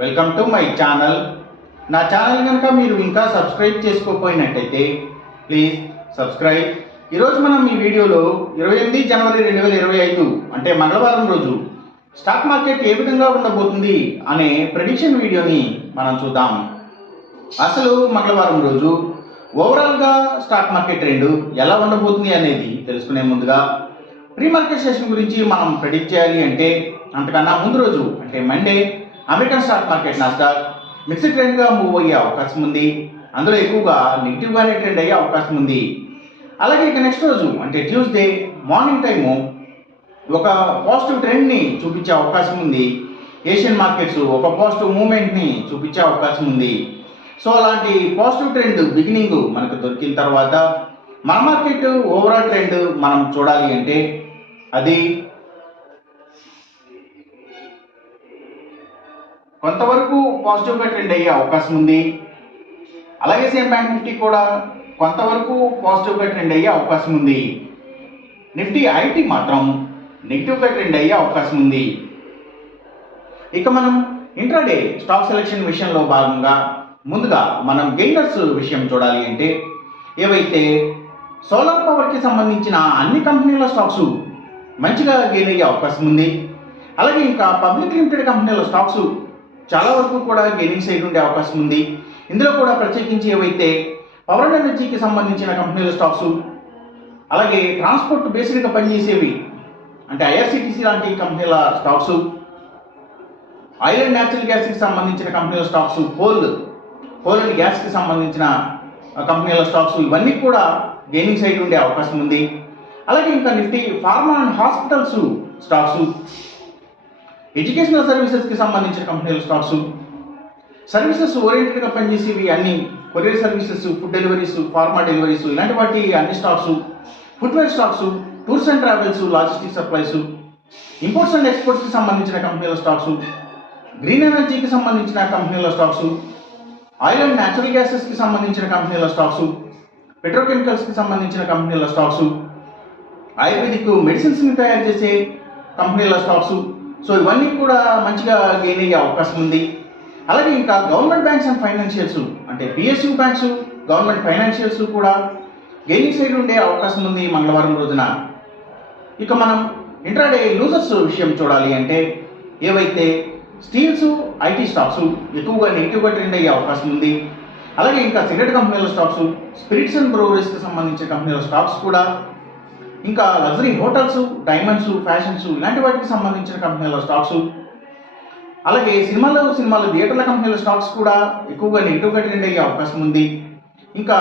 Welcome to my channel. నా channel కనుక మీరు ఇంకా సబ్స్క్రైబ్ చేసుకోకపోయినట్టయితే ప్లీజ్ సబ్స్క్రైబ్. ఈరోజు మనం ఈ వీడియోలో 28 జనవరి 2025 అంటే మంగళవారం రోజు స్టాక్ మార్కెట్ ఏ విధంగా ఉండబోతుంది అనే ప్రెడిక్షన్ వీడియోని మనం చూద్దాం. అసలు మంగళవారం రోజు ఓవరాల్గా స్టాక్ మార్కెట్ ట్రెండ్ ఎలా ఉండబోతుంది అనేది తెలుసుకునే ముందుగా ప్రీ మార్కెట్ సెషన్ గురించి మనం ప్రెడిక్ట్ చేయాలి అంటే అంతకన్నా ముందు రోజు అంటే Monday American stock market Nasdaq mixed ట్రెండ్గా మూవ్ అయ్యే అవకాశం ఉంది. అందులో ఎక్కువగా నెగిటివ్గానే ట్రెండ్ అయ్యే అవకాశం ఉంది. అలాగే ఇక నెక్స్ట్ రోజు అంటే ట్యూస్డే మార్నింగ్ టైము ఒక పాజిటివ్ ట్రెండ్ని చూపించే అవకాశం ఉంది. ఏషియన్ మార్కెట్స్ ఒక పాజిటివ్ మూమెంట్ని చూపించే అవకాశం ఉంది. సో అలాంటి పాజిటివ్ ట్రెండ్ బిగినింగ్ మనకు దొరికిన తర్వాత మన మార్కెట్ ఓవరాల్ ట్రెండ్ మనం చూడాలి అంటే అది కొంతవరకు పాజిటివ్గా ట్రెండ్ అయ్యే అవకాశం ఉంది. అలాగే సేమ్ బ్యాంక్ నిఫ్టీ కూడా కొంతవరకు పాజిటివ్గా ట్రెండ్ అయ్యే అవకాశం ఉంది. నిఫ్టీ ఐటీ మాత్రం నెగిటివ్గా ట్రెండ్ అయ్యే అవకాశం ఉంది. ఇక మనం ఇంట్రాడే స్టాక్ సెలెక్షన్ విషయంలో భాగంగా ముందుగా మనం గెయినర్స్ విషయం చూడాలి అంటే ఏవైతే సోలార్ పవర్కి సంబంధించిన అన్ని కంపెనీల స్టాక్స్ మంచిగా గెయిన్ అయ్యే అవకాశం ఉంది. అలాగే ఇంకా పబ్లిక్ లిమిటెడ్ కంపెనీల స్టాక్స్ చాలా వరకు కూడా గెయినింగ్ సైడ్ ఉండే అవకాశం ఉంది. ఇందులో కూడా ప్రత్యేకించి ఏవైతే పవర్ అండ్ ఎనర్జీకి సంబంధించిన కంపెనీల స్టాక్స్, అలాగే ట్రాన్స్పోర్ట్ బేస్డ్గా పనిచేసేవి అంటే ఐఆర్సిటీసీ లాంటి కంపెనీల స్టాక్స్, ఆయిల్ అండ్ న్యాచురల్ గ్యాస్కి సంబంధించిన కంపెనీల స్టాక్స్, కోల్ అండ్ గ్యాస్కి సంబంధించిన కంపెనీల స్టాక్స్ ఇవన్నీ కూడా గెయినింగ్ సైడ్ ఉండే అవకాశం ఉంది. అలాగే ఇంకా Nifty pharma and hospitals stocks, educational సర్వీసెస్కి సంబంధించిన కంపెనీల స్టాక్స్, సర్వీసెస్ ఓరియంటెడ్గా పనిచేసేవి అన్ని courier services, food deliveries, pharma deliveries ఇలాంటి వాటి అన్ని stocks, footwear stocks, tours and travels, logistic supplies, imports and ఎక్స్పోర్ట్స్కి సంబంధించిన కంపెనీల స్టాక్స్, గ్రీన్ ఎనర్జీకి సంబంధించిన కంపెనీల స్టాక్స్, ఆయిల్ అండ్ న్యాచురల్ గ్యాసెస్కి సంబంధించిన కంపెనీల స్టాక్స్, పెట్రోకెమికల్స్కి సంబంధించిన కంపెనీల స్టాక్స్, ఆయుర్వేదిక్ మెడిసిన్స్ని తయారు చేసే కంపెనీల స్టాక్స్. సో ఇవన్నీ కూడా మంచిగా గెయిన్ అయ్యే అవకాశం ఉంది. అలాగే ఇంకా గవర్నమెంట్ బ్యాంక్స్ అండ్ ఫైనాన్షియల్స్ అంటే పిఎస్యూ బ్యాంక్స్, గవర్నమెంట్ ఫైనాన్షియల్స్ కూడా గెయినింగ్ సైడ్ ఉండే అవకాశం ఉంది మంగళవారం రోజున. ఇక మనం ఇంట్రాడే లూజర్స్ విషయం చూడాలి అంటే ఏవైతే స్టీల్స్, ఐటీ స్టాక్స్ ఎక్కువగా నెగిటివ్గా ట్రెండ్ అయ్యే అవకాశం ఉంది. అలాగే ఇంకా సిగరెట్ కంపెనీల స్టాక్స్, స్పిరిట్స్ అండ్ బ్రూవరీస్కి సంబంధించిన కంపెనీల స్టాక్స్ కూడా, ఇంకా లగ్జరీ హోటల్స్, డైమండ్స్, ఫ్యాషన్స్ ఇలాంటి వాటికి సంబంధించిన కంపెనీల స్టాక్స్, అలాగే సినిమాల థియేటర్ల కంపెనీల స్టాక్స్ కూడా ఎక్కువగా నెగిటివ్గా ట్రెండ్ అయ్యే అవకాశం ఉంది. ఇంకా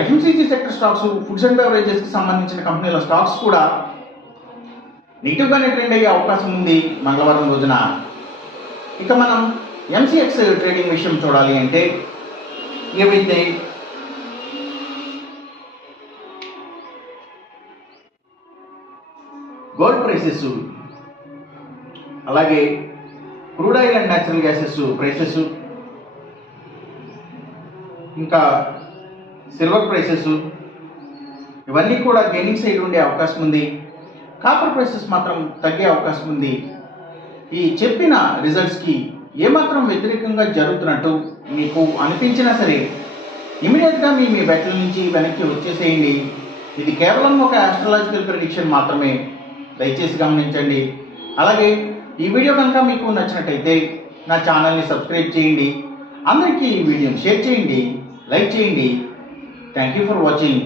FMCG sector stocks, foods and బెవరేజెస్కి సంబంధించిన కంపెనీల స్టాక్స్ కూడా నెగిటివ్గానే ట్రెండ్ అయ్యే అవకాశం ఉంది మంగళవారం రోజున. ఇక మనం ఎంసీఎక్స్ ట్రేడింగ్ విషయం చూడాలి అంటే ఏవైతే గోల్డ్ ప్రైసెస్, అలాగే crude oil and natural gases prices, ఇంకా సిల్వర్ ప్రైసెస్ ఇవన్నీ కూడా గెయినింగ్ సైడ్ ఉండే అవకాశం ఉంది. కాపర్ ప్రైసెస్ మాత్రం తగ్గే అవకాశం ఉంది. ఈ చెప్పిన రిజల్ట్స్కి ఏమాత్రం వ్యతిరేకంగా జరుగుతున్నట్టు మీకు అనిపించినా సరే ఇమీడియట్గా మీ బెట్ల నుంచి వెనక్కి వచ్చేసేయండి. ఇది కేవలం ఒక ఆస్ట్రాలజికల్ ప్రెడిక్షన్ మాత్రమే, దయచేసి గమనించండి. అలాగే ఈ వీడియో కనుక మీకు నచ్చినట్టయితే నా ఛానల్ని సబ్స్క్రైబ్ చేయండి. అందరికీ ఈ వీడియోని షేర్ చేయండి, లైక్ చేయండి. Thank you for watching.